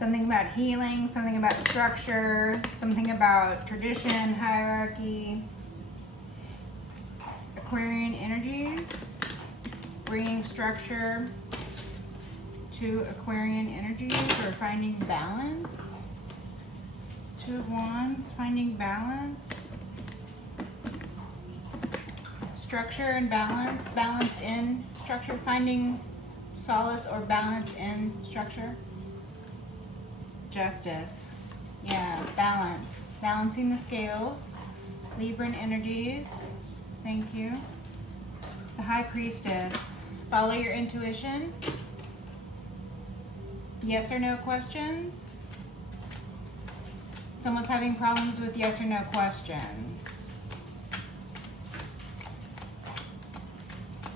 Something about healing, something about structure, something about tradition, hierarchy. Aquarian energies, bringing structure to Aquarian energies, or finding balance. Two of Wands, finding balance. Structure and balance, balance in structure, finding solace or balance in structure. Justice, yeah, balance, balancing the scales. Libran energies, thank you. The High Priestess, follow your intuition. Yes or no questions. Someone's having problems with yes or no questions.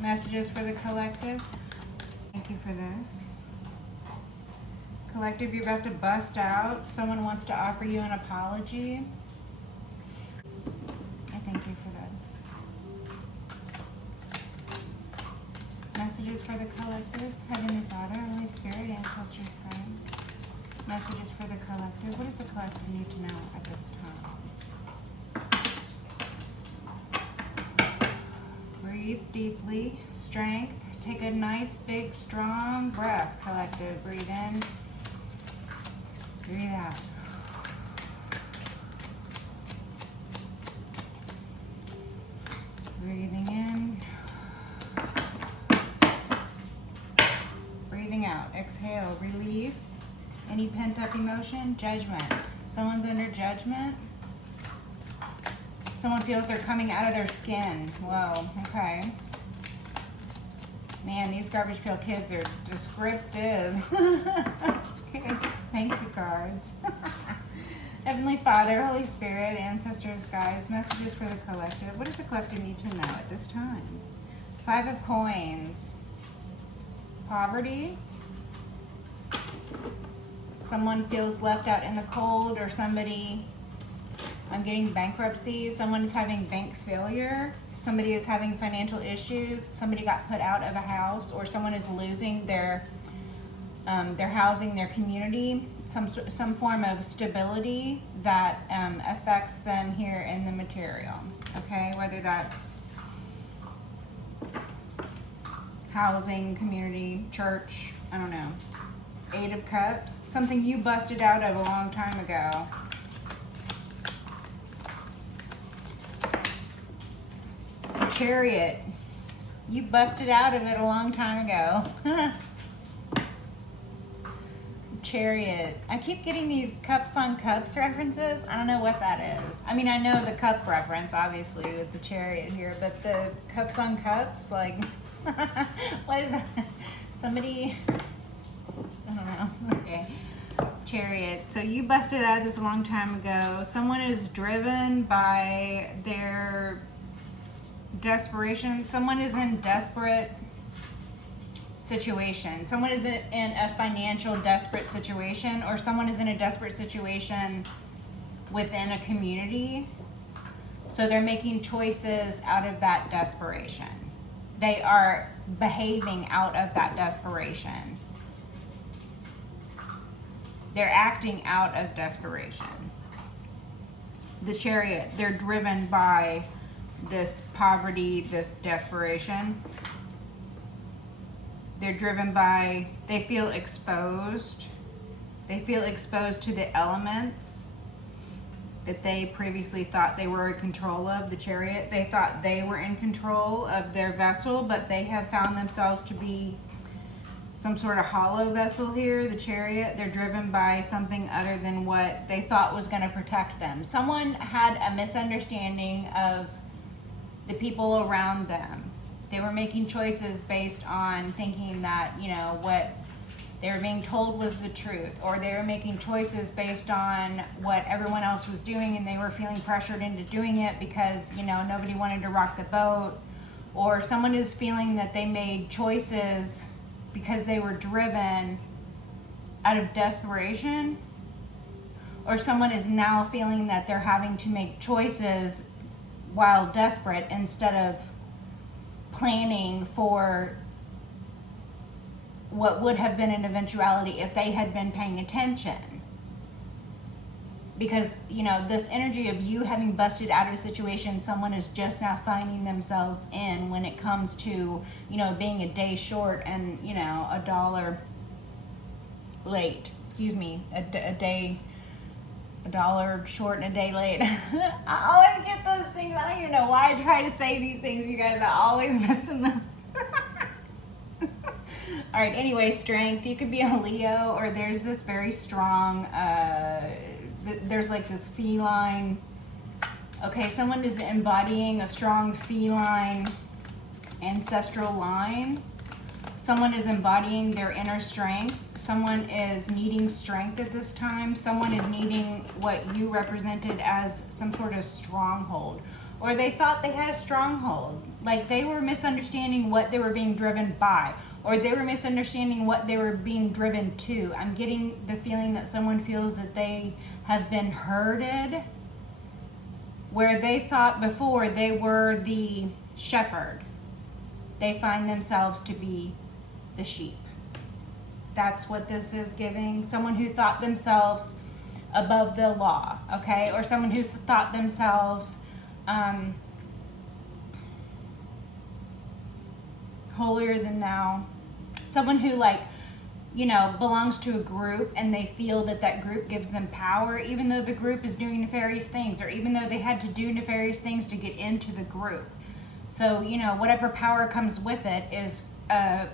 Messages for the collective. Thank you for this. Collective, you're about to bust out. Someone wants to offer you an apology. I thank you for this. Messages for the collective. Heavenly Father, Holy Spirit, Ancestors, Guides. Messages for the collective. What does the collective need to know at this time? Breathe deeply. Strength. Take a nice, big, strong breath, collective. Breathe in. Breathe out. Breathing in. Breathing out. Exhale. Release any pent-up emotion. Judgment. Someone's under judgment. Someone feels they're coming out of their skin. Whoa. Okay. Man, these Garbage Pail Kids are descriptive. Okay. Thank you, cards. Heavenly Father, Holy Spirit, Ancestors, Guides, messages for the collective. What does the collective need to know at this time? 5 of Coins. Poverty. Someone feels left out in the cold, or somebody, I'm getting bankruptcy. Someone is having bank failure. Somebody is having financial issues. Somebody got put out of a house, or someone is losing their housing, their community, some form of stability that affects them here in the material, okay? Whether that's housing, community, church, I don't know. 8 of Cups, something you busted out of a long time ago. Chariot, you busted out of it a long time ago. Chariot. I keep getting these cups on cups references. I don't know what that is. I mean, I know the cup reference, obviously, with the chariot here, but the cups on cups, like, what is that? Somebody, I don't know. Okay. Chariot. So you busted out of this a long time ago. Someone is driven by their desperation. Someone is in desperate situation. Someone is in a financial desperate situation, or someone is in a desperate situation within a community. So they're making choices out of that desperation. They are behaving out of that desperation. They're acting out of desperation. The Chariot, they're driven by this poverty, this desperation. They're driven by, they feel exposed. They feel exposed to the elements that they previously thought they were in control of. The Chariot, they thought they were in control of their vessel, but they have found themselves to be some sort of hollow vessel here. The Chariot, they're driven by something other than what they thought was going to protect them. Someone had a misunderstanding of the people around them. They were making choices based on thinking that, you know, what they were being told was the truth, or they were making choices based on what everyone else was doing, and they were feeling pressured into doing it because, you know, nobody wanted to rock the boat. Or someone is feeling that they made choices because they were driven out of desperation, or someone is now feeling that they're having to make choices while desperate instead of planning for what would have been an eventuality if they had been paying attention. Because, you know, this energy of you having busted out of a situation someone is just now finding themselves in when it comes to, you know, being a day short and, you know, $1 late. Excuse me, a dollar short and a day late. I always get those things. I don't even know why I try to say these things, you guys. I always mess them up. All right, anyway, strength. You could be a Leo, or there's this very strong, there's like this feline. Okay, someone is embodying a strong feline ancestral line. Someone is embodying their inner strength. Someone is needing strength at this time. Someone is needing what you represented as some sort of stronghold. Or they thought they had a stronghold. Like they were misunderstanding what they were being driven by. Or they were misunderstanding what they were being driven to. I'm getting the feeling that someone feels that they have been herded. Where they thought before they were the shepherd. They find themselves to be the sheep. That's what this is giving. Someone who thought themselves above the law, okay? Or someone who thought themselves holier than thou. Someone who, like, you know, belongs to a group and they feel that that group gives them power, even though the group is doing nefarious things, or even though they had to do nefarious things to get into the group. So, you know, whatever power comes with it is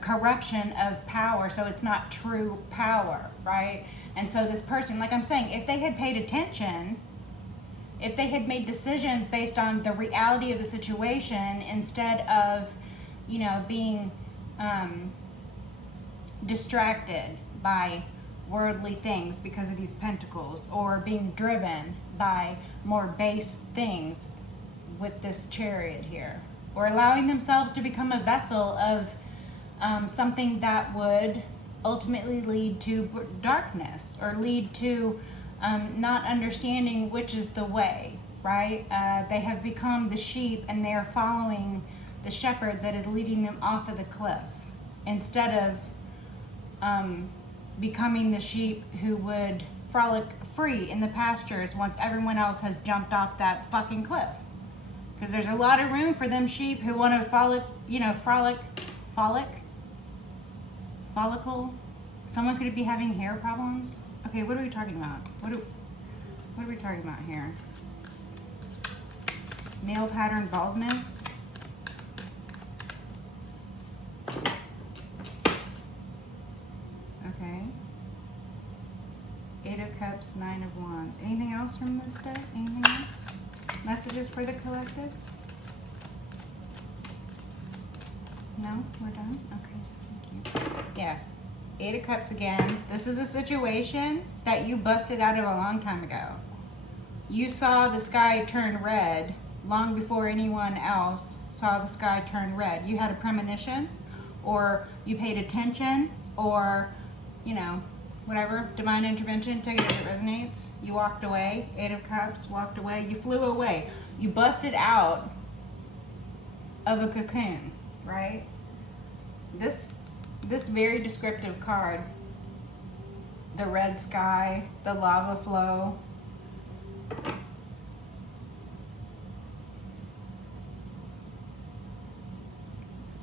corruption of power, so it's not true power, right? And so this person, like I'm saying, if they had paid attention, if they had made decisions based on the reality of the situation instead of, you know, being distracted by worldly things because of these pentacles, or being driven by more base things with this Chariot here, or allowing themselves to become a vessel of something that would ultimately lead to darkness, or lead to not understanding which is the way, right? They have become the sheep and they are following the shepherd that is leading them off of the cliff, instead of becoming the sheep who would frolic free in the pastures once everyone else has jumped off that fucking cliff. Because there's a lot of room for them sheep who want to follicle. Someone could be having hair problems. Okay, what are we talking about? What are we talking about here? Male pattern baldness. Okay. 8 of Cups, 9 of Wands. Anything else from this deck? Anything else? Messages for the collective? No? We're done? Okay, thank you. Yeah. 8 of Cups again. This is a situation that you busted out of a long time ago. You saw the sky turn red long before anyone else saw the sky turn red. You had a premonition, or you paid attention, or, you know, whatever, divine intervention, take it as it resonates. You walked away. 8 of Cups, walked away. You flew away. You busted out of a cocoon, right? This very descriptive card, the red sky, the lava flow,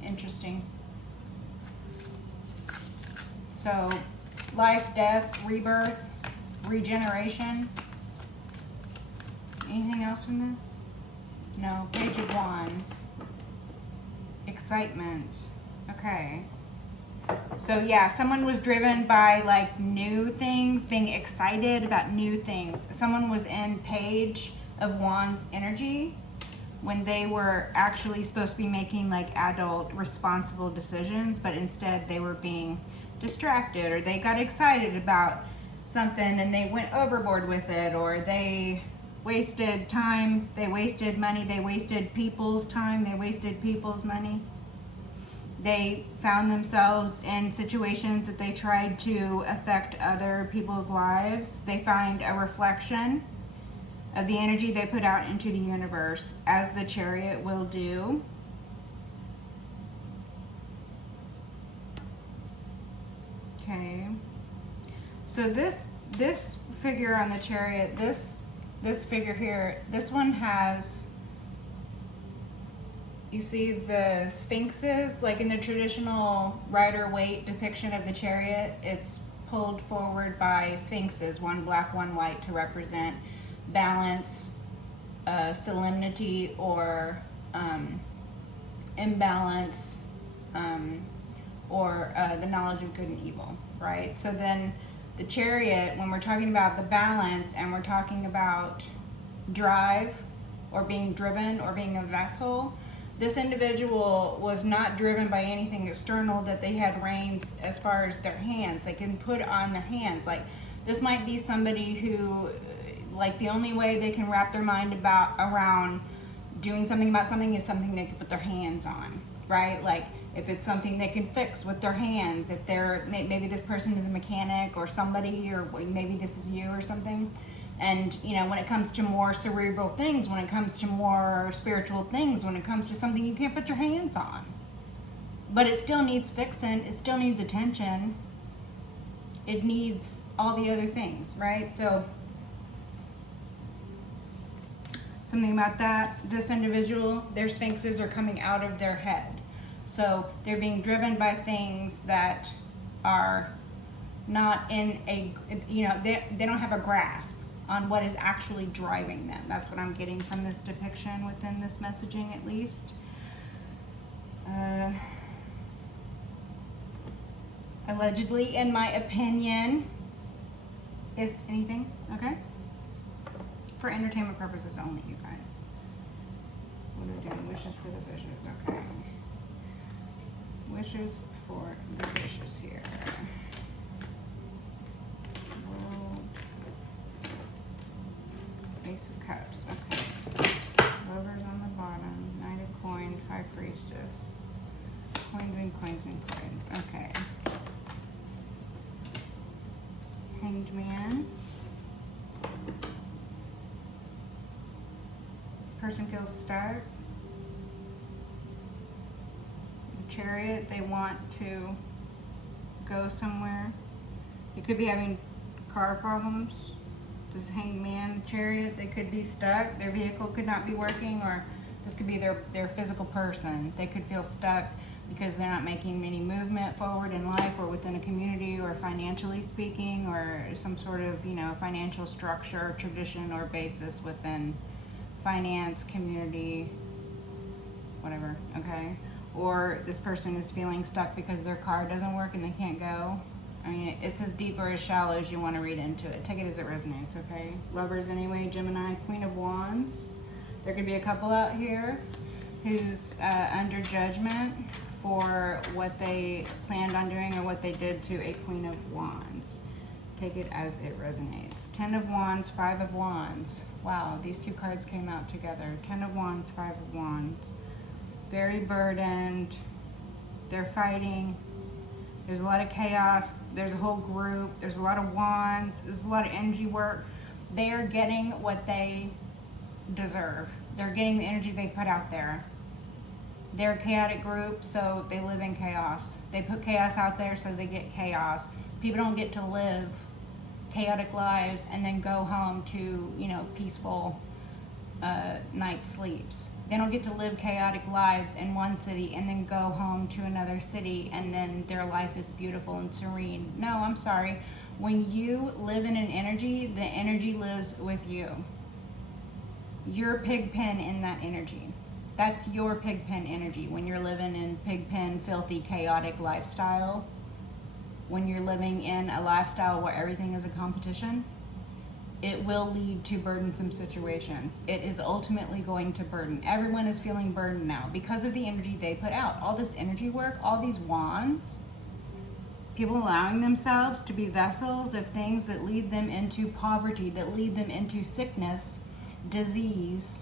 interesting. So, life, death, rebirth, regeneration. Anything else from this? No. Page of Wands. Excitement. Okay. So yeah, someone was driven by like new things, being excited about new things. Someone was in Page of Wands energy when they were actually supposed to be making like adult responsible decisions, but instead they were being distracted, or they got excited about something and they went overboard with it, or they wasted time, they wasted money, they wasted people's time, they wasted people's money. They found themselves in situations that they tried to affect other people's lives. They find a reflection of the energy they put out into the universe, as the Chariot will do. So this figure on the chariot, this figure here, this one has, you see the sphinxes, like in the traditional Rider-Waite depiction of the chariot, it's pulled forward by sphinxes, one black, one white, to represent balance, solemnity, or imbalance, or the knowledge of good and evil, right? So then the chariot, when we're talking about the balance and we're talking about drive or being driven or being a vessel, this individual was not driven by anything external, that they had reins as far as their hands. They can put on their hands. Like, this might be somebody who, like, the only way they can wrap their mind around doing something about something is something they can put their hands on, right? Like, if it's something they can fix with their hands, if they're, maybe this person is a mechanic or somebody, or maybe this is you or something. And, you know, when it comes to more cerebral things, when it comes to more spiritual things, when it comes to something you can't put your hands on. But it still needs fixing, it still needs attention. It needs all the other things, right? So, something about that, this individual, their sphinxes are coming out of their head. So they're being driven by things that are not in a, you know, they don't have a grasp on what is actually driving them. That's what I'm getting from this depiction within this messaging, at least. Allegedly, in my opinion, if anything, okay? For entertainment purposes only, you guys. What are we doing? Wishes for the fishes, okay. Wishes for the fishes here. Ace of Cups, okay. Lovers on the bottom, Knight of Coins, High Priestess. Coins and coins and coins, okay. Hanged Man. This person feels stuck. The Chariot, they want to go somewhere. They could be having car problems. This Hanged Man, Chariot, they could be stuck. Their vehicle could not be working, or this could be their physical person. They could feel stuck because they're not making any movement forward in life or within a community, or financially speaking, or some sort of, you know, financial structure, tradition, or basis within finance, community, whatever, okay? Or this person is feeling stuck because their car doesn't work and they can't go. I mean, it's as deep or as shallow as you want to read into it. Take it as it resonates, okay? Lovers anyway, Gemini, Queen of Wands. There could be a couple out here who's under judgment for what they planned on doing or what they did to a Queen of Wands. Take it as it resonates. 10 of Wands, 5 of Wands. Wow, these two cards came out together. 10 of Wands, 5 of Wands. Very burdened. They're fighting. There's a lot of chaos. There's a whole group. There's a lot of wands. There's a lot of energy work. They are getting what they deserve. They're getting the energy they put out there. They're a chaotic group, so they live in chaos. They put chaos out there, so they get chaos. People don't get to live chaotic lives and then go home to, you know, peaceful night sleeps. They don't get to live chaotic lives in one city and then go home to another city and then their life is beautiful and serene. No, I'm sorry. When you live in an energy, the energy lives with you. You're pigpen in that energy. That's your pigpen energy. When you're living in pigpen, filthy, chaotic lifestyle, when you're living in a lifestyle where everything is a competition, it will lead to burdensome situations. It is ultimately going to burden. Everyone is feeling burdened now because of the energy they put out. All this energy work, all these wands, people allowing themselves to be vessels of things that lead them into poverty, that lead them into sickness, disease,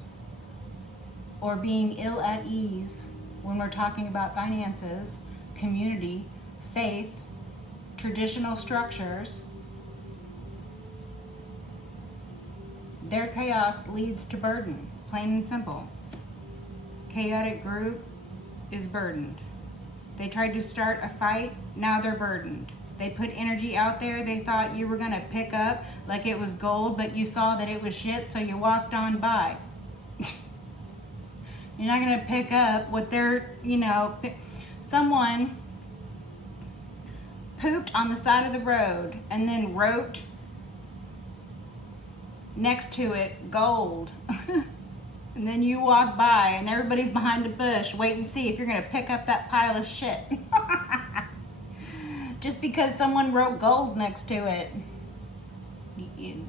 or being ill at ease when we're talking about finances, community, faith, traditional structures. Their chaos leads to burden, plain and simple. Chaotic group is burdened. They tried to start a fight, now they're burdened. They put energy out there they thought you were going to pick up like it was gold, but you saw that it was shit, so you walked on by. You're not going to pick up what they're, someone pooped on the side of the road and then wrote next to it gold. And then you walk by and everybody's behind a bush waiting to see if you're going to pick up that pile of shit. Just because someone wrote gold next to it.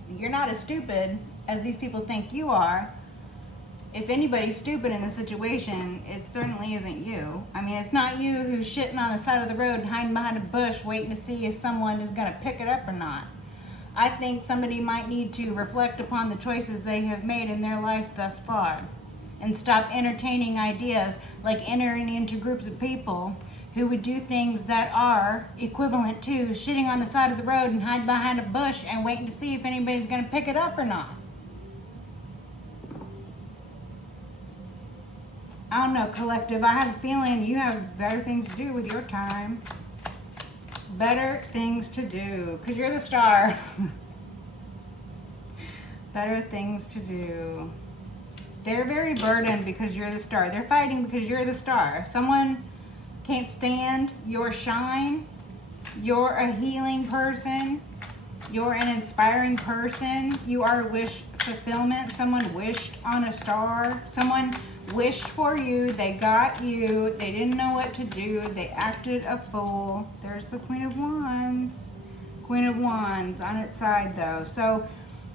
You're not as stupid as these people think you are. If anybody's stupid in the situation, it certainly isn't you. I mean, it's not you who's shitting on the side of the road and hiding behind a bush waiting to see if someone is going to pick it up or not. I think somebody might need to reflect upon the choices they have made in their life thus far and stop entertaining ideas like entering into groups of people who would do things that are equivalent to shitting on the side of the road and hide behind a bush and waiting to see if anybody's going to pick it up or not. I don't know, collective. I have a feeling you have better things to do with your time. Better things to do, because you're the star. Better things to do. They're very burdened because you're the star. They're fighting because you're the star. Someone can't stand your shine. You're a healing person. You're an inspiring person. You are wish fulfillment. Someone wished on a star. Someone wished for you. They got you. They didn't know what to do. They acted a fool. There's the Queen of Wands. Queen of Wands on its side though. So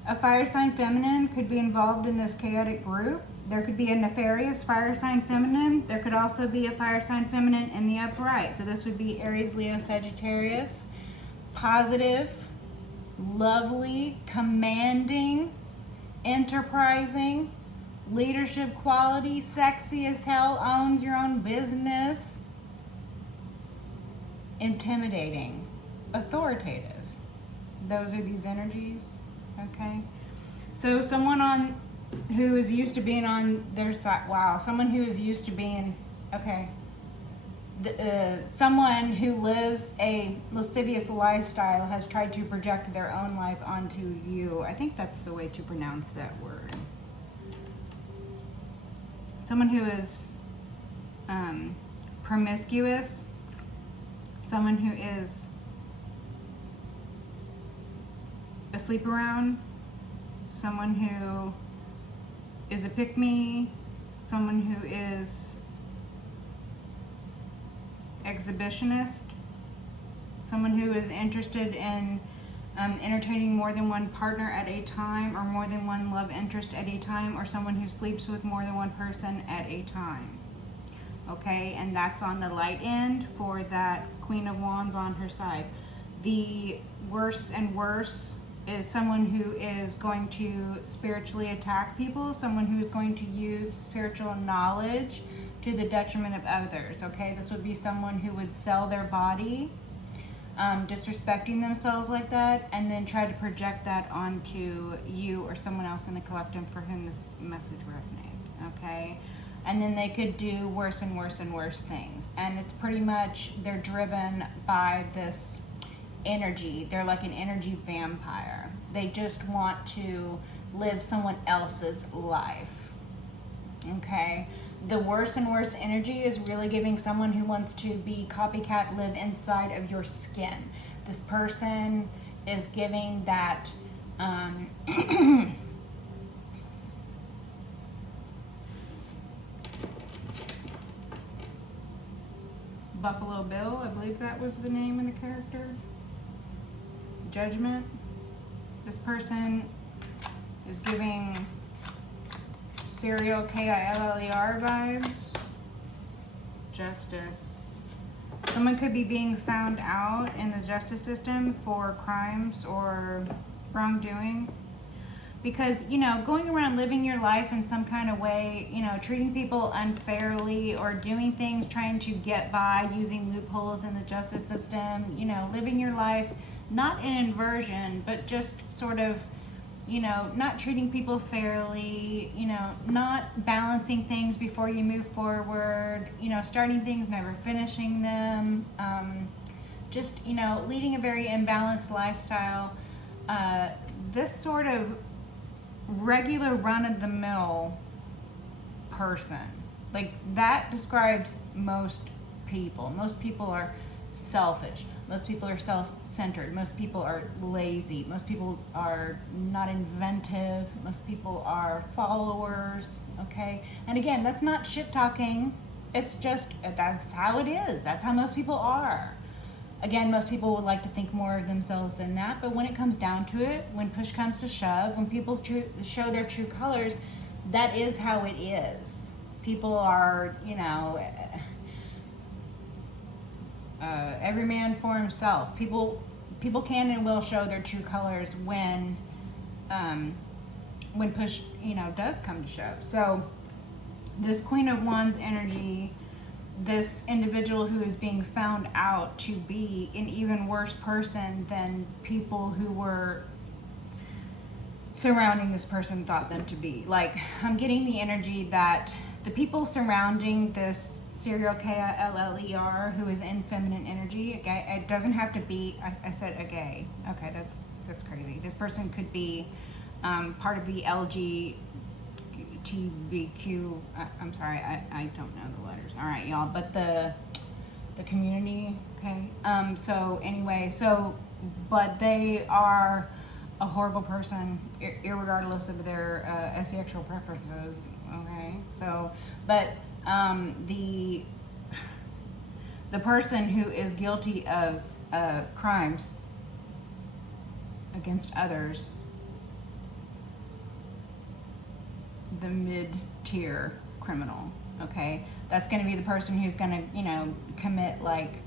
a fire sign feminine could be involved in this chaotic group. There could be a nefarious fire sign feminine. There could also be a fire sign feminine in the upright. So this would be Aries, Leo, Sagittarius. Positive, lovely, commanding, enterprising, leadership quality, sexy as hell, owns your own business, intimidating, authoritative. Those are these energies, okay? So someone who is used to being on their side, wow, someone who is used to being, okay, someone who lives a lascivious lifestyle has tried to project their own life onto you. I think that's the way to pronounce that word. Someone who is promiscuous, someone who is a sleep around, someone who is a pick-me, someone who is exhibitionist, someone who is interested in entertaining more than one partner at a time, or more than one love interest at a time, or someone who sleeps with more than one person at a time. Okay, and that's on the light end for that Queen of Wands on her side. The worse and worse is someone who is going to spiritually attack people, someone who is going to use spiritual knowledge to the detriment of others. Okay, this would be someone who would sell their body, disrespecting themselves like that, and then try to project that onto you or someone else in the collective for whom this message resonates. Okay, and then they could do worse and worse and worse things, and it's pretty much they're driven by this energy. They're like an energy vampire. They just want to live someone else's life. Okay, the worse and worse energy is really giving someone who wants to be copycat, live inside of your skin. This person is giving that Buffalo Bill, I believe that was the name of the character. Judgment. This person is giving serial KILLER vibes. Justice. Someone could be being found out in the justice system for crimes or wrongdoing. Because, going around living your life in some kind of way, treating people unfairly or doing things trying to get by using loopholes in the justice system, living your life not in inversion, but just sort of, not treating people fairly, not balancing things before you move forward, starting things, never finishing them, just, leading a very imbalanced lifestyle. This sort of regular run-of-the-mill person, like that describes most people. Most people are selfish. Most people are self-centered. Most people are lazy. Most people are not inventive. Most people are followers, okay? And again, that's not shit talking. It's just, that's how it is. That's how most people are. Again, most people would like to think more of themselves than that, but when it comes down to it, when push comes to shove, when people show their true colors, that is how it is. People are, every man for himself. People can and will show their true colors when push, does come to shove. So this Queen of Wands energy, this individual who is being found out to be an even worse person than people who were surrounding this person thought them to be. Like, I'm getting the energy that the people surrounding this serial KILLER who is in feminine energy, it doesn't have to be, I said a gay. Okay, that's crazy. This person could be part of the LGBTQ, I'm sorry, I don't know the letters. All right, y'all, but the community, okay? So anyway, but they are a horrible person, irregardless of their sexual preferences, okay? So, but the person who is guilty of crimes against others, the mid-tier criminal, okay? That's going to be the person who's going to, commit like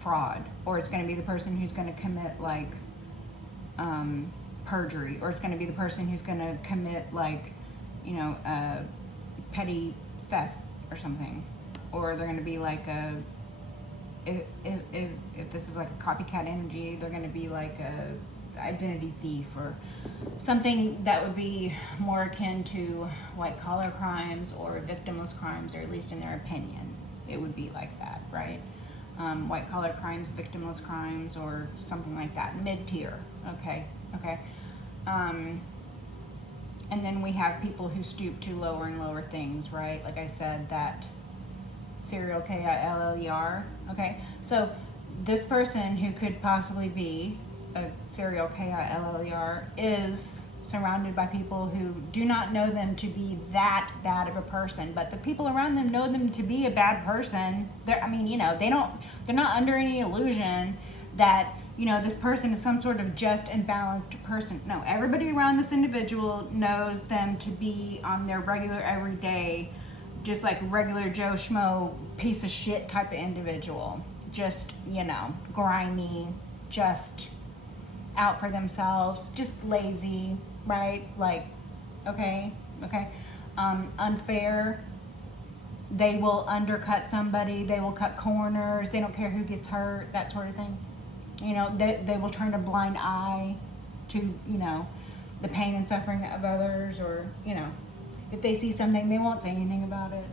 fraud, or it's going to be the person who's going to commit like perjury, or it's going to be the person who's going to commit like, petty theft or something, or they're going to be like if this is like a copycat energy, they're going to be like a identity thief or something that would be more akin to white collar crimes or victimless crimes, or at least in their opinion it would be like that, right? White collar crimes, victimless crimes, or something like that, mid-tier. Okay. And then we have people who stoop to lower and lower things, right? Like I said, that serial KILLER. Okay, so this person who could possibly be a serial KILLER is surrounded by people who do not know them to be that bad of a person, but the people around them know them to be a bad person. They're not under any illusion that this person is some sort of just and balanced person. No, everybody around this individual knows them to be on their regular everyday, just like regular Joe Schmo piece of shit type of individual. Just, grimy, just out for themselves, just lazy, right? Like, okay. Unfair. They will undercut somebody. They will cut corners. They don't care who gets hurt, that sort of thing. They will turn a blind eye to, the pain and suffering of others, or, if they see something, they won't say anything about it.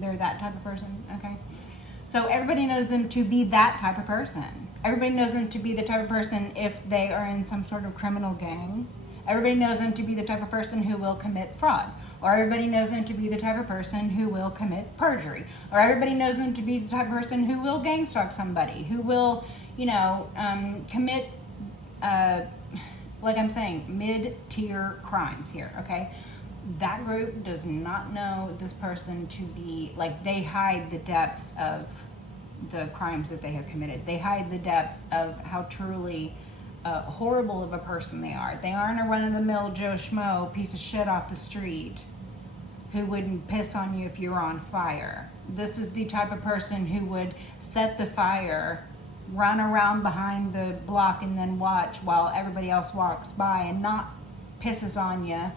They're that type of person, okay? So everybody knows them to be that type of person. Everybody knows them to be the type of person if they are in some sort of criminal gang. Everybody knows them to be the type of person who will commit fraud. Or everybody knows them to be the type of person who will commit perjury. Or everybody knows them to be the type of person who will gang stalk somebody, who will, commit, like I'm saying, mid-tier crimes here, okay? That group does not know this person to be, like, they hide the depths of the crimes that they have committed. They hide the depths of how truly horrible of a person they are. They aren't a run-of-the-mill Joe Schmo piece of shit off the street who wouldn't piss on you if you were on fire. This is the type of person who would set the fire, run around behind the block, and then watch while everybody else walks by and not pisses on you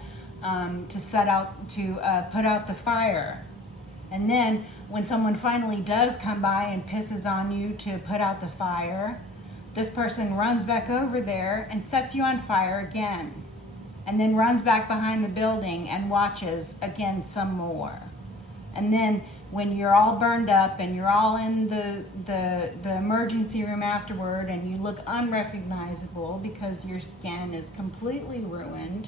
to put out the fire. And then when someone finally does come by and pisses on you to put out the fire, this person runs back over there and sets you on fire again, and then runs back behind the building and watches again some more. And then when you're all burned up and you're all in the emergency room afterward and you look unrecognizable because your skin is completely ruined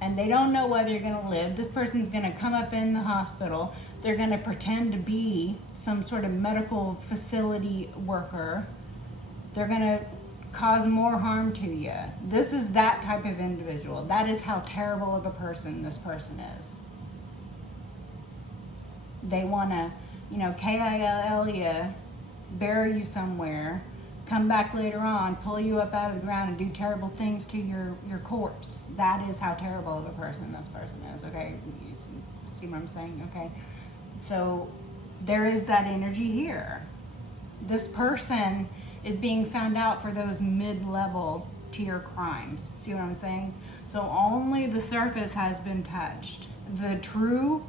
and they don't know whether you're going to live. This person's going to come up in the hospital. They're going to pretend to be some sort of medical facility worker. They're going to cause more harm to you. This is that type of individual. That is how terrible of a person this person is. They want to, KILL you, bury you somewhere, come back later on, pull you up out of the ground and do terrible things to your corpse. That is how terrible of a person this person is, okay? You see what I'm saying? Okay. So there is that energy here. This person is being found out for those mid-level tier crimes. See what I'm saying? So only the surface has been touched. The true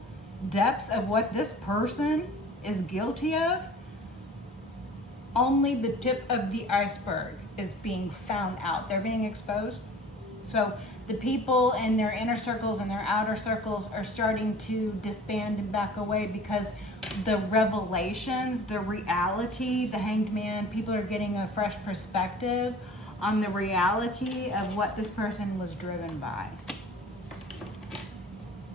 depths of what this person is guilty of, only the tip of the iceberg is being found out. They're being exposed. So the people in their inner circles and their outer circles are starting to disband and back away because the revelations, the reality, the Hanged Man, people are getting a fresh perspective on the reality of what this person was driven by.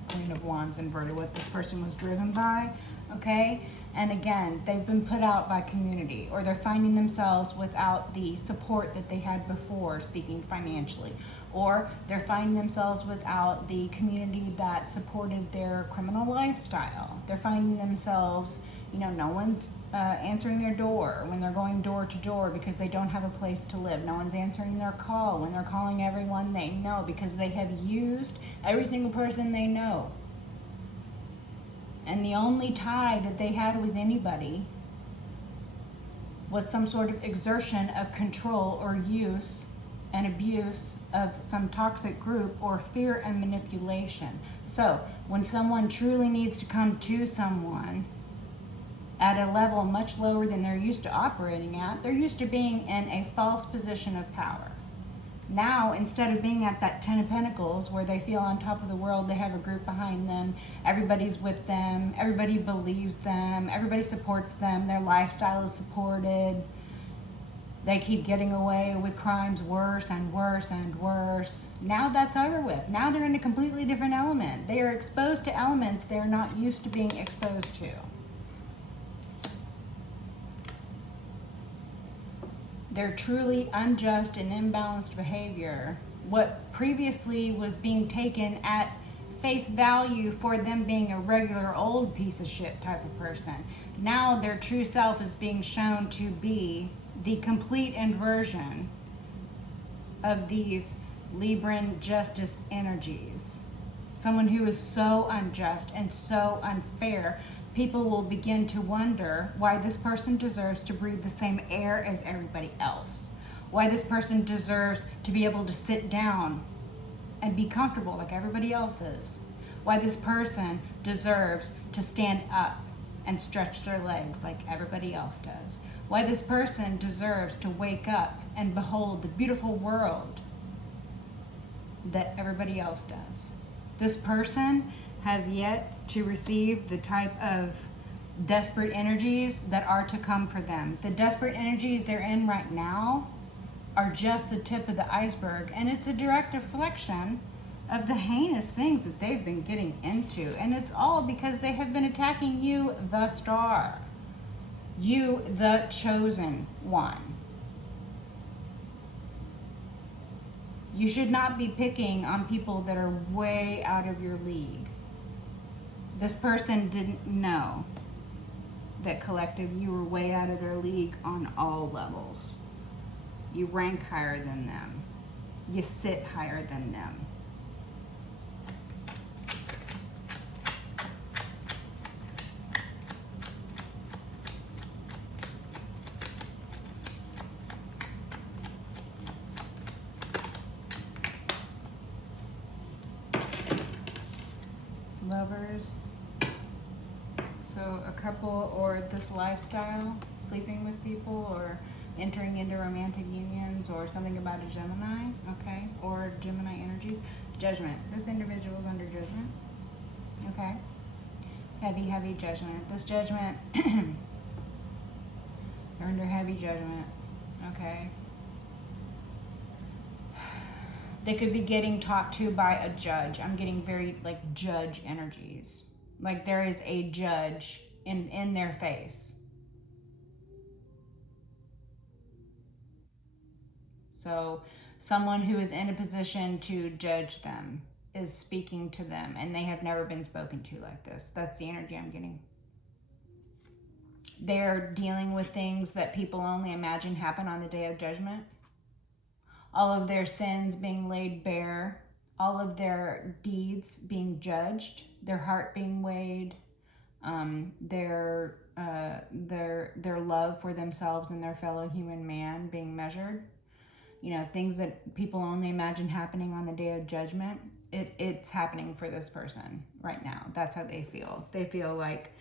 Queen of Wands inverted, what this person was driven by, okay? And again, they've been put out by community, or they're finding themselves without the support that they had before, speaking financially, or they're finding themselves without the community that supported their criminal lifestyle. They're finding themselves, no one's answering their door when they're going door to door because they don't have a place to live. No one's answering their call when they're calling everyone they know because they have used every single person they know. And the only tie that they had with anybody was some sort of exertion of control or use and abuse of some toxic group or fear and manipulation. So when someone truly needs to come to someone at a level much lower than they're used to operating at, they're used to being in a false position of power. Now, instead of being at that 10 of Pentacles where they feel on top of the world, they have a group behind them, everybody's with them, everybody believes them, everybody supports them, their lifestyle is supported. They keep getting away with crimes worse and worse and worse. Now that's over with. Now they're in a completely different element. They are exposed to elements they're not used to being exposed to. Their truly unjust and imbalanced behavior, what previously was being taken at face value for them being a regular old piece of shit type of person, now their true self is being shown to be the complete inversion of these Libran justice energies. Someone who is so unjust and so unfair, people will begin to wonder why this person deserves to breathe the same air as everybody else. Why this person deserves to be able to sit down and be comfortable like everybody else is. Why this person deserves to stand up and stretch their legs like everybody else does. Why this person deserves to wake up and behold the beautiful world that everybody else does. This person has yet to receive the type of desperate energies that are to come for them. The desperate energies they're in right now are just the tip of the iceberg, and it's a direct reflection of the heinous things that they've been getting into. And it's all because they have been attacking you, the star. You, the chosen one. You should not be picking on people that are way out of your league. This person didn't know that collective, you were way out of their league on all levels. You rank higher than them. You sit higher than them. Lovers. So a couple or this lifestyle, sleeping with people or entering into romantic unions or something about a Gemini, okay? Or Gemini energies. Judgment. This individual is under judgment, okay? Heavy, heavy judgment. This judgment, they're under heavy judgment, okay? They could be getting talked to by a judge. I'm getting very, like, judge energies. Like there is a judge in their face. So someone who is in a position to judge them is speaking to them, and they have never been spoken to like this. That's the energy I'm getting. They're dealing with things that people only imagine happen on the day of judgment. All of their sins being laid bare, all of their deeds being judged, their heart being weighed, their love for themselves and their fellow human man being measured. You know, things that people only imagine happening on the day of judgment. It's happening for this person right now. That's how they feel. They feel like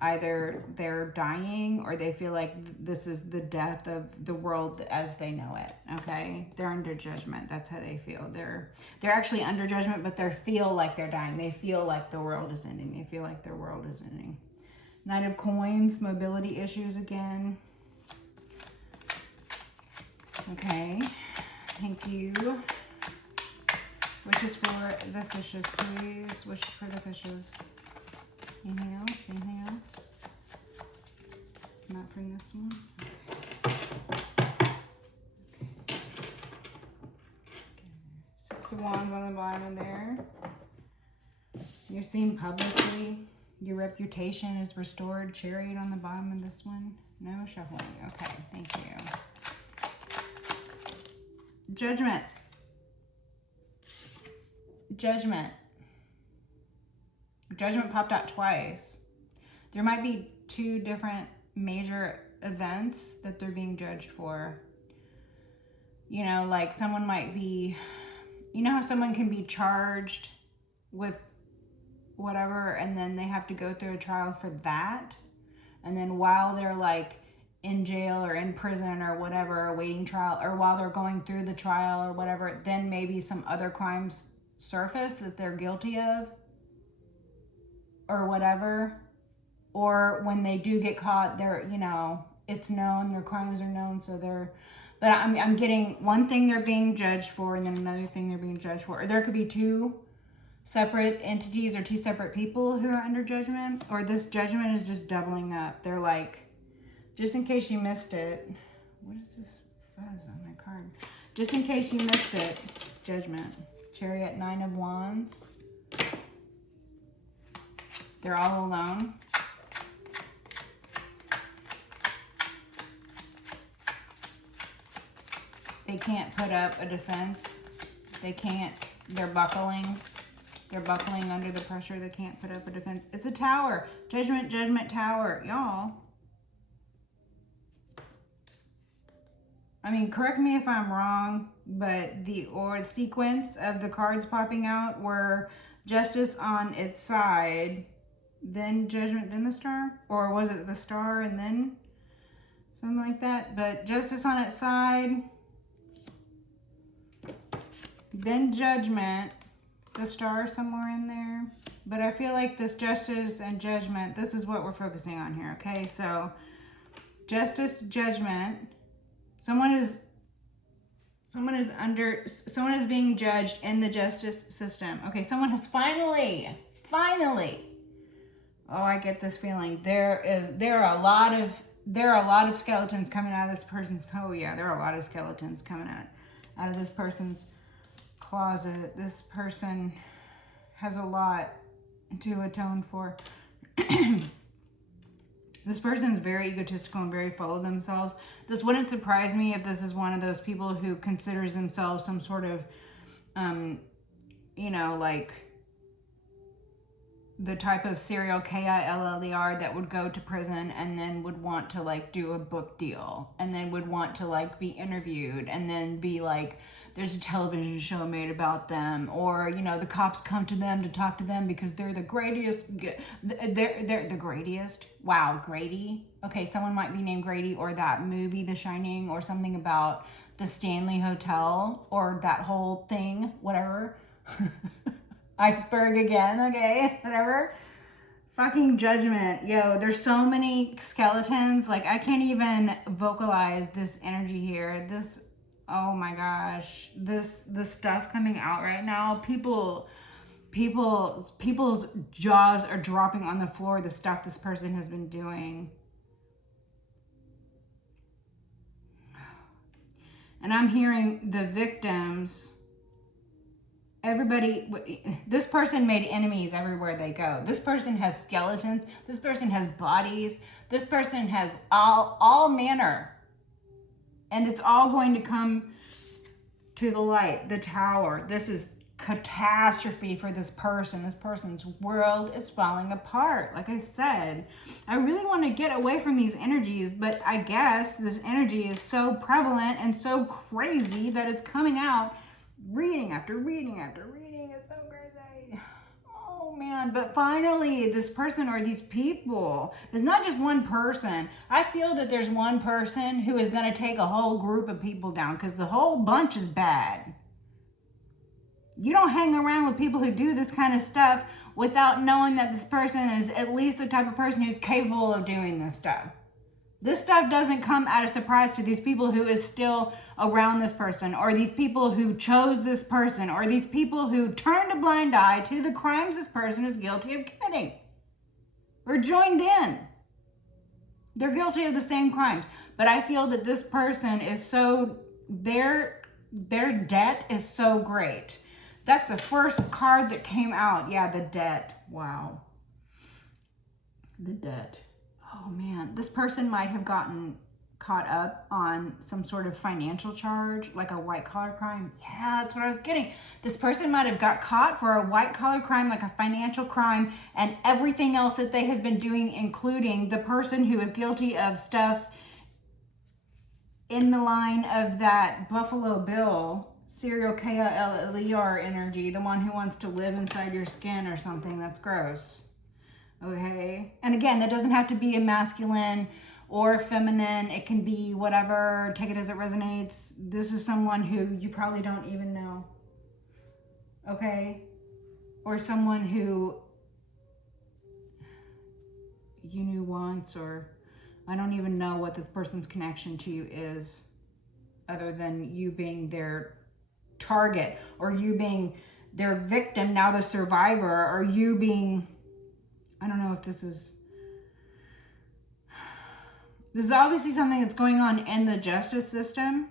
either they're dying or they feel like this is the death of the world as they know it. Okay, they're under judgment. That's how they feel. They're actually under judgment, but they feel like they're dying. They feel like the world is ending. They feel like their world is ending. Knight of Coins, mobility issues again. Okay, thank you. Wishes for the fishes, please. Wishes for the fishes. Anything else? Anything else? Not from this one? Okay. Six of Wands on the bottom of there. You're seen publicly. Your reputation is restored. Chariot on the bottom of this one. No shuffling. Okay, thank you. Judgment. Judgment. Judgment popped out twice. There might be two different major events that they're being judged for. You know, like someone might be, you know how someone can be charged with whatever and then they have to go through a trial for that? And then while they're like in jail or in prison or whatever, awaiting trial, or while they're going through the trial or whatever, then maybe some other crimes surface that they're guilty of or whatever. Or when they do get caught, they're, you know, it's known, their crimes are known, so they're, but I'm getting one thing they're being judged for and then another thing they're being judged for. Or there could be two separate entities or two separate people who are under judgment, or this judgment is just doubling up. They're like, just in case you missed it, what is this fuzz on my card? Just in case you missed it, judgment. Chariot, Nine of Wands. They're all alone. They can't put up a defense. They can't, they're buckling. They're buckling under the pressure. They can't put up a defense. It's a tower. Judgment, judgment, tower. Y'all. I mean, correct me if I'm wrong, but the sequence of the cards popping out were Justice on its side, then Judgment, then the Star? Or was it the Star and then something like that? But Justice on its side, then Judgment, the Star somewhere in there. But I feel like this Justice and Judgment, this is what we're focusing on here, okay? So, Justice, Judgment. Someone is being judged in the justice system. Okay, someone has finally, oh, I get this feeling. There are a lot of skeletons coming out of this person's, oh yeah, there are a lot of skeletons coming out of this person's closet. This person has a lot to atone for. This person is very egotistical and very full of themselves. This wouldn't surprise me if this is one of those people who considers themselves some sort of, you know, like the type of serial KILLER that would go to prison and then would want to like do a book deal and then would want to like be interviewed and then be like, there's a television show made about them, or, you know, the cops come to them to talk to them because they're the greatest. They're the greatest. Wow, Grady. Okay, someone might be named Grady, or that movie, The Shining, or something about the Stanley Hotel, or that whole thing, whatever. Iceberg again, okay, whatever. Fucking Judgment. Yo, there's so many skeletons. Like, I can't even vocalize this energy here. This, oh my gosh. This stuff coming out right now. People's jaws are dropping on the floor, the stuff this person has been doing. And I'm hearing the victims, everybody, this person made enemies everywhere they go. This person has skeletons. This person has bodies. This person has all manner. And it's all going to come to the light. The Tower. This is catastrophe for this person. This person's world is falling apart. Like I said, I really want to get away from these energies, but I guess this energy is so prevalent and so crazy that it's coming out reading after reading after reading. It's so crazy. Oh man, but finally this person or these people is not just one person. I feel that there's one person who is going to take a whole group of people down, because the whole bunch is bad. You don't hang around with people who do this kind of stuff without knowing that this person is at least the type of person who's capable of doing this stuff. This stuff doesn't come at a surprise to these people who is still around this person, or these people who chose this person, or these people who turned a blind eye to the crimes this person is guilty of committing or joined in. They're guilty of the same crimes. But I feel that this person is so, their debt is so great. That's the first card that came out. Yeah, the debt. Wow. The debt. Oh man, this person might have gotten caught up on some sort of financial charge, like a white collar crime. Yeah, that's what I was getting. This person might have got caught for a white collar crime, like a financial crime, and everything else that they have been doing, including the person who is guilty of stuff in the line of that Buffalo Bill serial killer energy, the one who wants to live inside your skin or something. That's gross. Okay. And again, that doesn't have to be a masculine or feminine. It can be whatever. Take it as it resonates. This is someone who you probably don't even know. Okay. Or someone who you knew once, or I don't even know what this person's connection to you is, other than you being their target, or you being their victim, now the survivor, or you being, I don't know if this is obviously something that's going on in the justice system.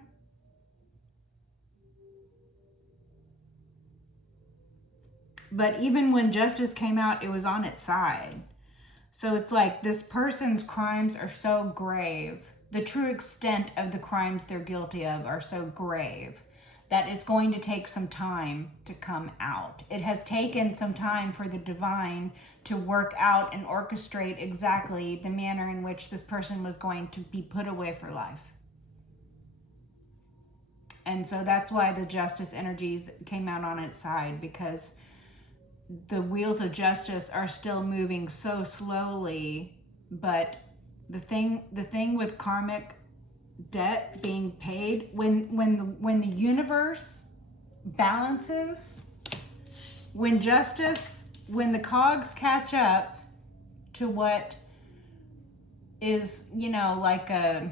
But even when justice came out, it was on its side. So it's like this person's crimes are so grave. The true extent of the crimes they're guilty of are so grave that it's going to take some time to come out. It has taken some time for the divine to work out and orchestrate exactly the manner in which this person was going to be put away for life. And so that's why the justice energies came out on its side, because the wheels of justice are still moving so slowly. But the thing with karmic debt being paid, when the universe balances, when the cogs catch up to what is, like a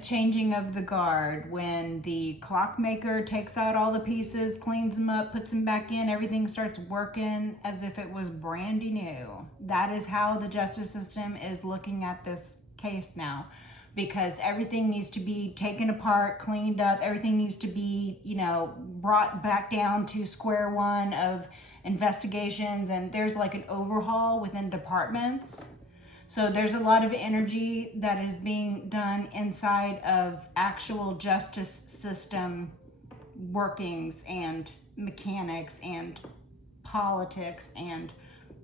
changing of the guard, when the clockmaker takes out all the pieces, cleans them up, puts them back in, everything starts working as if it was brandy new. That is how the justice system is looking at this case now. Because everything needs to be taken apart, cleaned up. Everything needs to be, brought back down to square one of investigations. And there's like an overhaul within departments. So there's a lot of energy that is being done inside of actual justice system workings and mechanics and politics and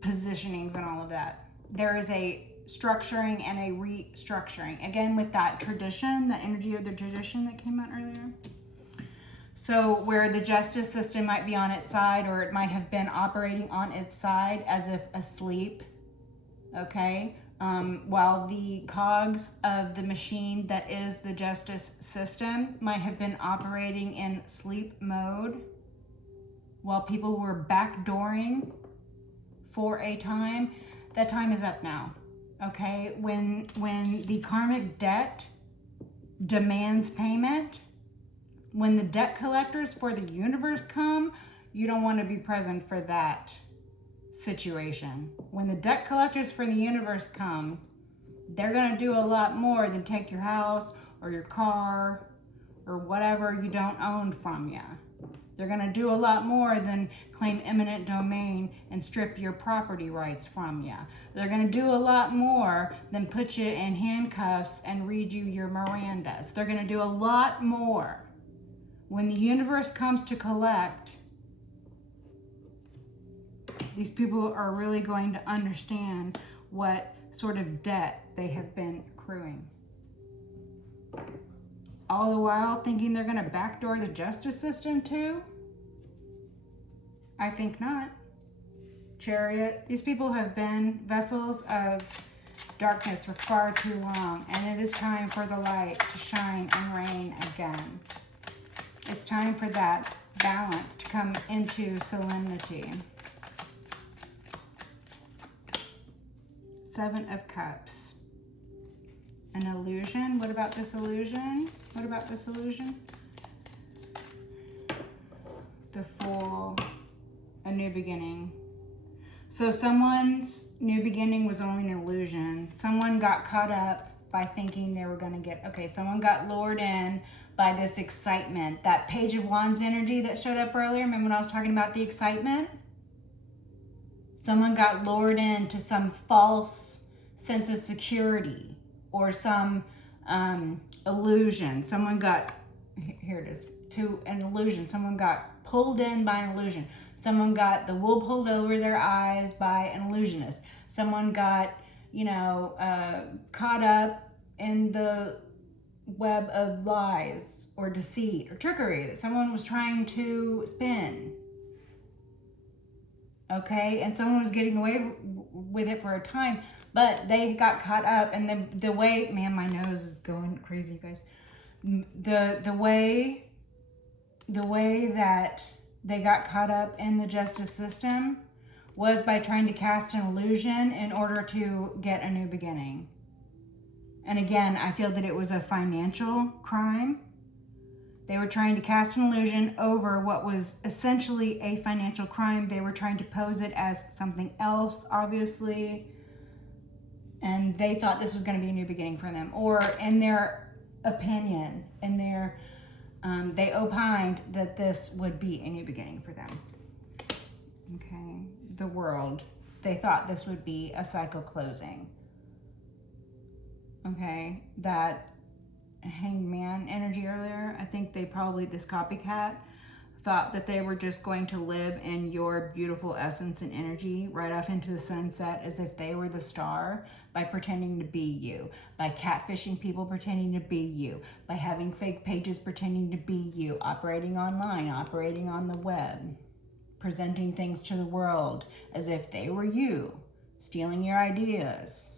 positionings and all of that. There is a structuring and a restructuring. Again, with that tradition, the energy of the tradition that came out earlier. So where the justice system might be on its side, or it might have been operating on its side as if asleep, okay? While the cogs of the machine that is the justice system might have been operating in sleep mode, while people were backdooring for a time, that time is up now. Okay, when the karmic debt demands payment, when the debt collectors for the universe come, you don't want to be present for that situation. When the debt collectors for the universe come, they're going to do a lot more than take your house or your car or whatever you don't own from you. They're going to do a lot more than claim eminent domain and strip your property rights from you. They're going to do a lot more than put you in handcuffs and read you your Mirandas. They're going to do a lot more. When the universe comes to collect, these people are really going to understand what sort of debt they have been accruing. All the while thinking they're going to backdoor the justice system too? I think not. Chariot, these people have been vessels of darkness for far too long, and it is time for the light to shine and reign again. It's time for that balance to come into solemnity. Seven of Cups. An illusion? What about this illusion? What about this illusion? The Fool. A new beginning. So someone's new beginning was only an illusion. Someone got caught up by thinking they were going to get... Okay, someone got lured in by this excitement. That Page of Wands energy that showed up earlier. Remember when I was talking about the excitement? Someone got lured into some false sense of security or some illusion. Someone got, here it is, to an illusion. Someone got pulled in by an illusion. Someone got the wool pulled over their eyes by an illusionist. Someone got, caught up in the web of lies or deceit or trickery that someone was trying to spin. Okay, and someone was getting away with it for a time, but they got caught up, and the way, man, my nose is going crazy, you guys. The way that they got caught up in the justice system was by trying to cast an illusion in order to get a new beginning. And again, I feel that it was a financial crime. They were trying to cast an illusion over what was essentially a financial crime. They were trying to pose it as something else, obviously. And they thought this was going to be a new beginning for them. Or in their opinion, they opined that this would be a new beginning for them. Okay, the World. They thought this would be a cycle closing. Okay, that Hangman energy earlier, I think they probably, this copycat, thought that they were just going to live in your beautiful essence and energy right off into the sunset as if they were the star by pretending to be you, by catfishing people pretending to be you, by having fake pages pretending to be you, operating online, operating on the web, presenting things to the world as if they were you, stealing your ideas,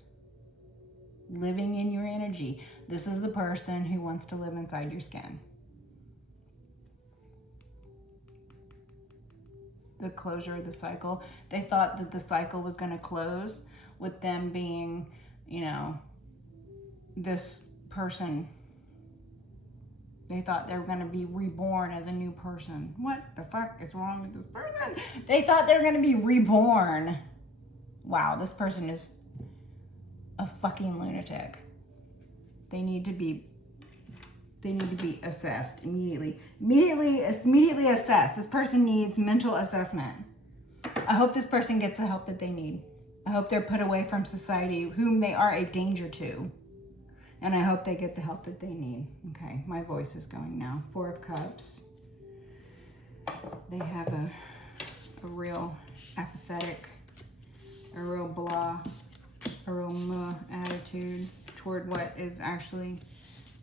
living in your energy. This is the person who wants to live inside your skin. The closure of the cycle. They thought that the cycle was going to close with them being, this person. They thought they were going to be reborn as a new person. What the fuck is wrong with this person? They thought they were going to be reborn. Wow, this person is a fucking lunatic. They need to be assessed immediately. Immediately assessed. This person needs mental assessment. I hope this person gets the help that they need. I hope they're put away from society, whom they are a danger to. And I hope they get the help that they need. Okay, my voice is going now. Four of Cups. They have a real apathetic, a real blah, a real meh attitude toward what is actually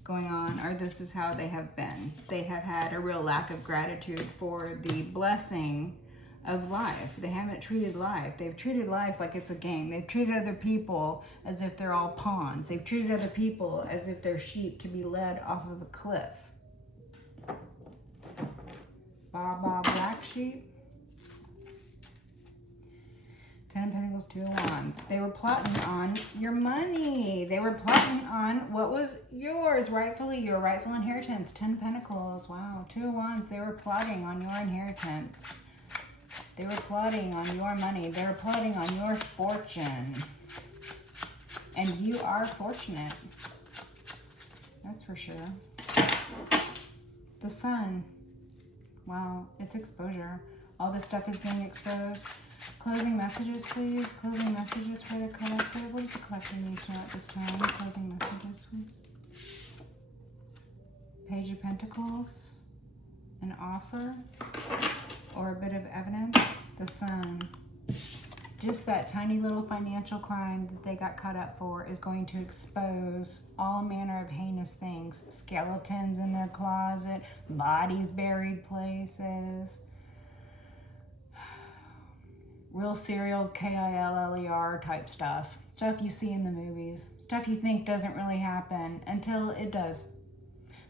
going on, or this is how they have been. They have had a real lack of gratitude for the blessing of life. They haven't treated life. They've treated life like it's a game. They've treated other people as if they're all pawns. They've treated other people as if they're sheep to be led off of a cliff. Baba Black Sheep. Ten of Two of Wands. They were plotting on your money. They were plotting on what was yours, rightfully, your rightful inheritance. 10 of Pentacles. Wow. Two of Wands. They were plotting on your inheritance. They were plotting on your money. They were plotting on your fortune. And you are fortunate. That's for sure. The Sun. Wow. It's exposure. All this stuff is being exposed. Closing messages, please. Closing messages for the collective. What does the collective need to know at this time? Closing messages, please. Page of Pentacles. An offer. Or a bit of evidence. The Sun. Just that tiny little financial crime that they got caught up for is going to expose all manner of heinous things. Skeletons in their closet. Bodies buried places. Real serial KILLER type stuff. Stuff you see in the movies. Stuff you think doesn't really happen until it does.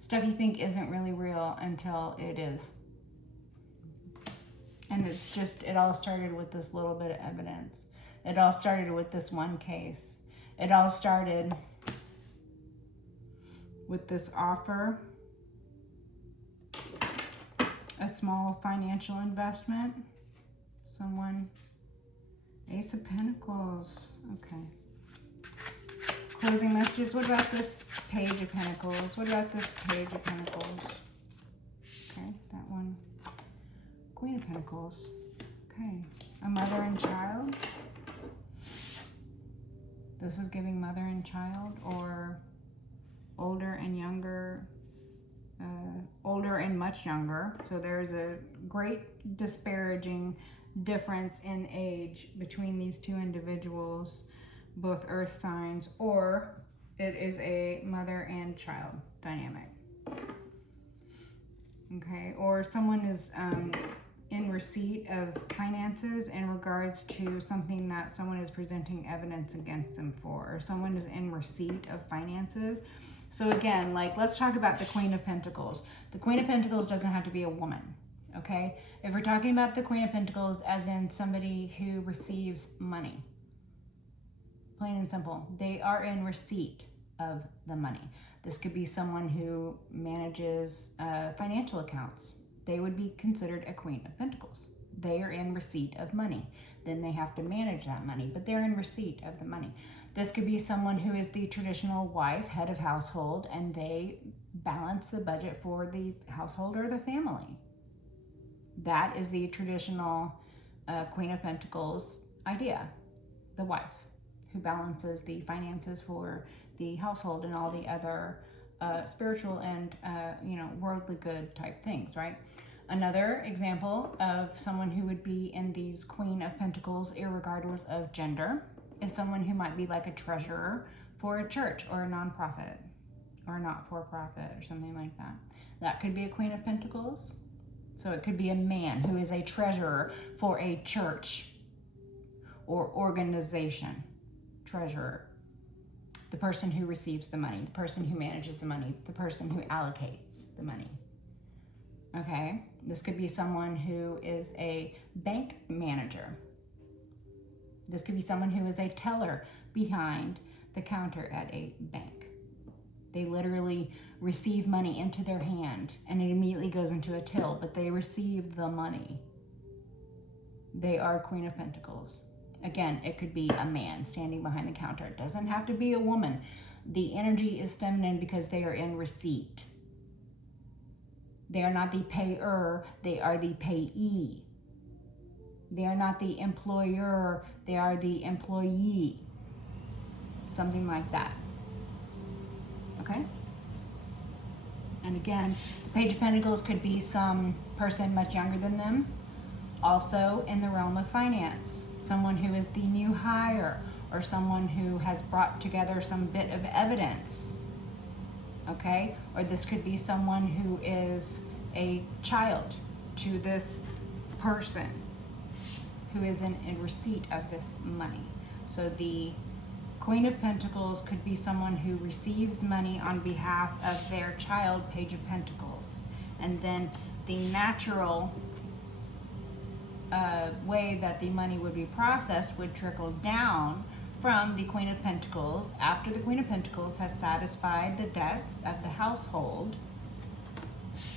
Stuff you think isn't really real until it is. And it's just, it all started with this little bit of evidence. It all started with this one case. It all started with this offer. A small financial investment. Someone... Ace of Pentacles. Okay. Closing messages. What about this Page of Pentacles? What about this Page of Pentacles? Okay, that one. Queen of Pentacles. Okay. A mother and child. This is giving mother and child, or older and younger. Older and much younger. So there's a great disparaging difference in age between these two individuals, both earth signs, or it is a mother and child dynamic. Okay, or someone is in receipt of finances in regards to something that someone is presenting evidence against them for, or someone is in receipt of finances. So again, like, let's talk about the Queen of Pentacles. The Queen of Pentacles doesn't have to be a woman. Okay, if we're talking about the Queen of Pentacles as in somebody who receives money, plain and simple, they are in receipt of the money. This could be someone who manages financial accounts. They would be considered a Queen of Pentacles. They are in receipt of money. Then they have to manage that money, but they're in receipt of the money. This could be someone who is the traditional wife, head of household, and they balance the budget for the household or the family. That is the traditional Queen of Pentacles idea. The wife who balances the finances for the household and all the other spiritual and worldly good type things, right? Another example of someone who would be in these Queen of Pentacles, irregardless of gender, is someone who might be like a treasurer for a church or a nonprofit or not-for-profit or something like that. That could be a Queen of Pentacles. So it could be a man who is a treasurer for a church or organization. Treasurer. The person who receives the money, the person who manages the money, the person who allocates the money. Okay, this could be someone who is a bank manager. This could be someone who is a teller behind the counter at a bank. They literally receive money into their hand and it immediately goes into a till, but they receive the money. They are Queen of Pentacles. Again, it could be a man standing behind the counter. It doesn't have to be a woman. The energy is feminine because they are in receipt. They are not the payer, they are the payee. They are not the employer, they are the employee. Something like that. Okay? And again, the Page of Pentacles could be some person much younger than them. Also in the realm of finance. Someone who is the new hire or someone who has brought together some bit of evidence. Okay? Or this could be someone who is a child to this person who is in receipt of this money. So the Queen of Pentacles could be someone who receives money on behalf of their child, Page of Pentacles. And then the natural way that the money would be processed would trickle down from the Queen of Pentacles after the Queen of Pentacles has satisfied the debts of the household.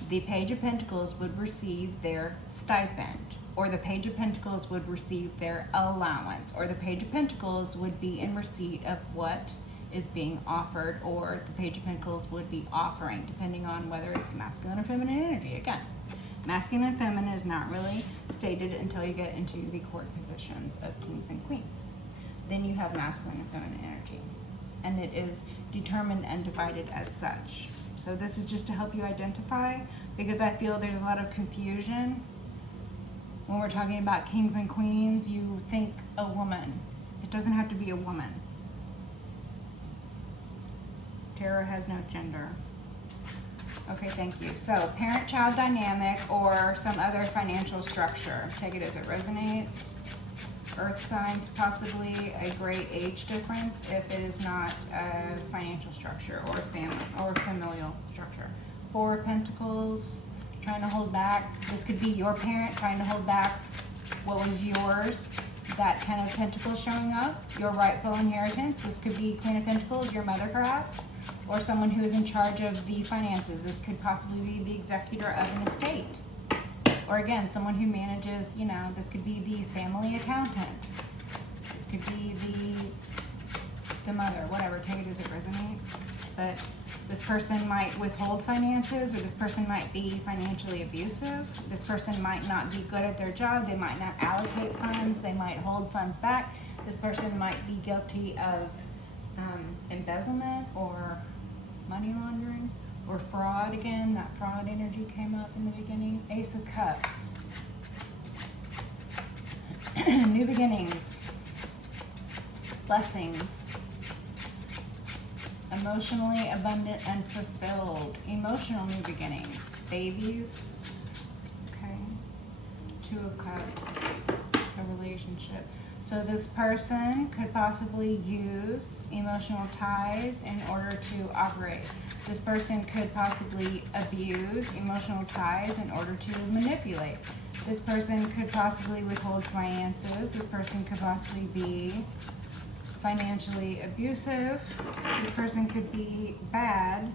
The Page of Pentacles would receive their stipend, or the Page of Pentacles would receive their allowance, or the Page of Pentacles would be in receipt of what is being offered, or the Page of Pentacles would be offering, depending on whether it's masculine or feminine energy. Again, masculine and feminine is not really stated until you get into the court positions of kings and queens. Then you have masculine and feminine energy, and it is determined and divided as such. So this is just to help you identify, because I feel there's a lot of confusion. When we're talking about kings and queens, you think a woman. It doesn't have to be a woman. Tarot has no gender. Okay, thank you. So parent-child dynamic or some other financial structure. Take it as it resonates. Earth signs, possibly a great age difference if it is not a financial structure or family or familial structure. Four of Pentacles, trying to hold back. This could be your parent trying to hold back what was yours. That Ten of Pentacles showing up, your rightful inheritance. This could be Queen of Pentacles, your mother perhaps, or someone who is in charge of the finances. This could possibly be the executor of an estate. Or again, someone who manages, you know, this could be the family accountant. This could be the mother, whatever, take it as it resonates. But this person might withhold finances, or this person might be financially abusive. This person might not be good at their job. They might not allocate funds. They might hold funds back. This person might be guilty of embezzlement or money laundering. Or fraud again, that fraud energy came up in the beginning. Ace of Cups. New beginnings. Blessings. Emotionally abundant and fulfilled. Emotional new beginnings. Babies. Okay. Two of Cups. A relationship. So this person could possibly use emotional ties in order to operate. This person could possibly abuse emotional ties in order to manipulate. This person could possibly withhold finances. This person could possibly be financially abusive. This person could be bad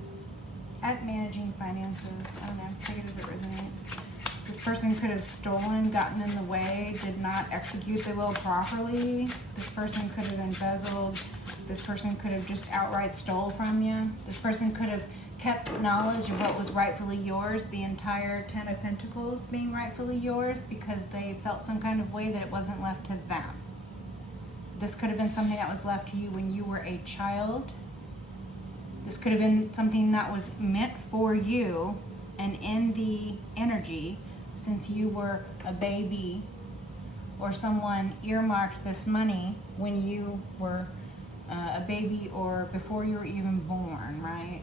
at managing finances. I don't know, take it as it resonates. This person could have stolen, gotten in the way, did not execute the will properly. This person could have embezzled. This person could have just outright stole from you. This person could have kept knowledge of what was rightfully yours, the entire Ten of Pentacles being rightfully yours, because they felt some kind of way that it wasn't left to them. This could have been something that was left to you when you were a child. This could have been something that was meant for you, and in the energy, since you were a baby, or someone earmarked this money when you were a baby or before you were even born, right?